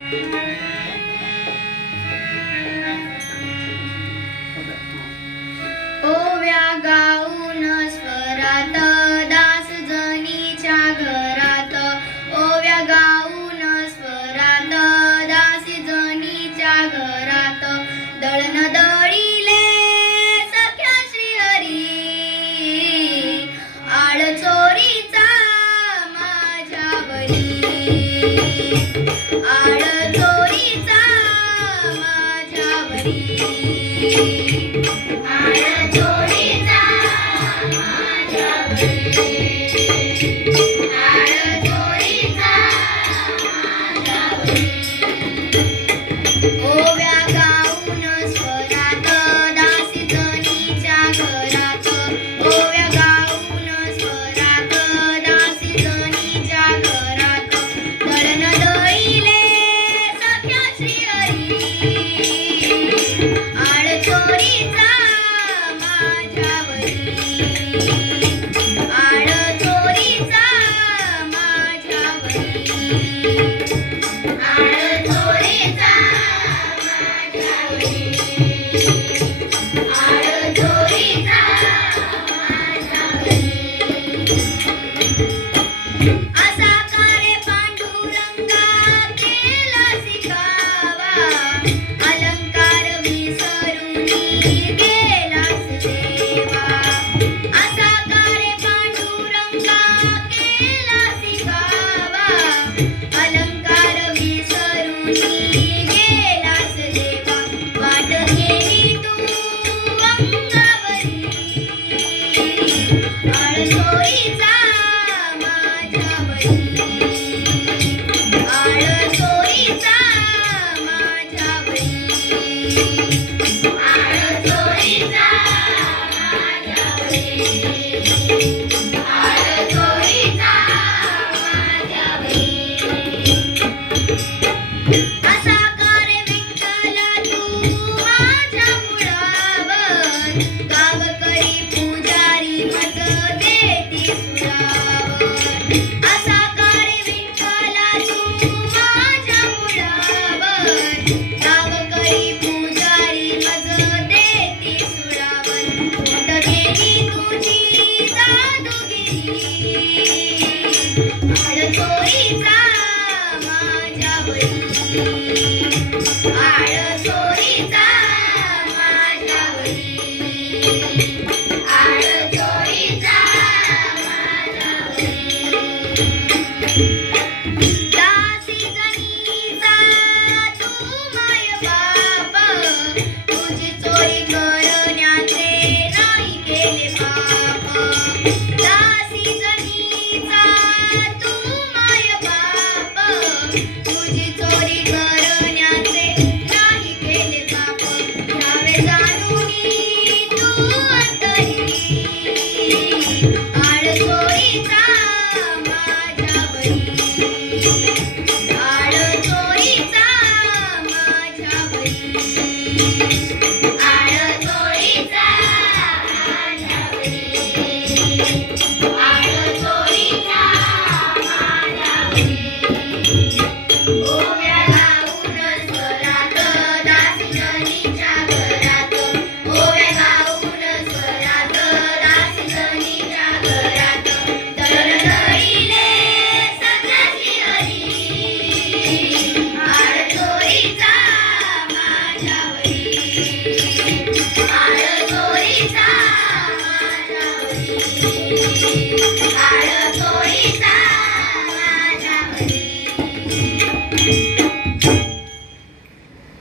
ओव्या गाऊन स्वरात दास जनीच्या घरात, ओव्या गाऊन स्वरात दासी जनीच्या घरात, दळण दळीले सख्या श्रीहरी, आळ चोरीचा माझ्यावरी, आळ चोरीचा माझ्यावरी, आळ चोरीचा माझ्यावरी, आळ चोरीचा माझ्यावरी. ओव्या गाऊन स्वरात दासी जनीच्या घरात, ओव्या गाऊन स्वरात दासी जनीच्या घरात, दळण दळीले सख्या श्रीहरी, आळ चोरीचा माझ्यावरी, आळ चोरीचा माझ्यावरी, आळ चोरीचा माझ्यावरी, आळ चोरीचा माझ्यावरी. असा करे पांडुरंगा केला शिकावा, अलंकार विसरूनी गेलास देवा. असा करे पांडुरंगा केला शिकावा, अलंकार विसरूनी गेलास देवा. वाट गेली तू अंगावरी, आळ चोरीचा माझ्यावरी, आळ चोरीचा माझ्यावरी, आळ चोरीचा माझ्यावरी, आळ चोरीचा माझ्यावरी. असा करे विठ्ठल तू माझ्या मुळावर, गावकरी पुजारी मज देती सुरावर. असा करे विठ्ठल तू माझ्या मुळावर, गावकरी पुजारी मज देती सुरावर. कुठ गेली तुझी जादूगिरी, आळ चोरीचा माझ्यावरी, आळ चोरीचा माझ्यावरी, आळ चोरीचा माझ्यावरी. दासी जनीचा तू माय बाप, तुझी चोरी करण्याचे नाही केले पाप. दासी जनीचा तू माय बाप, तुझी चोरी करण्याचे नाही केले पाप. घ्यावे जाणूनी तू अंतरी, आळ चोरीचा माझ्यावरी, आळ चोरीचा माझ्यावरी, आळ चोरीचा माझ्यावरी, आळ चोरीचा माझ्यावरी. ओव्या गाऊन स्वरात दासी जनीच्या घरात, ओव्या गाऊन स्वरात दासी जनीच्या घरात, दळण दळीले सख्या श्रीहरी, आळ चोरीचा माझ्यावरी, आळ चोरीचा माझ्यावरी, आळ चोरीचा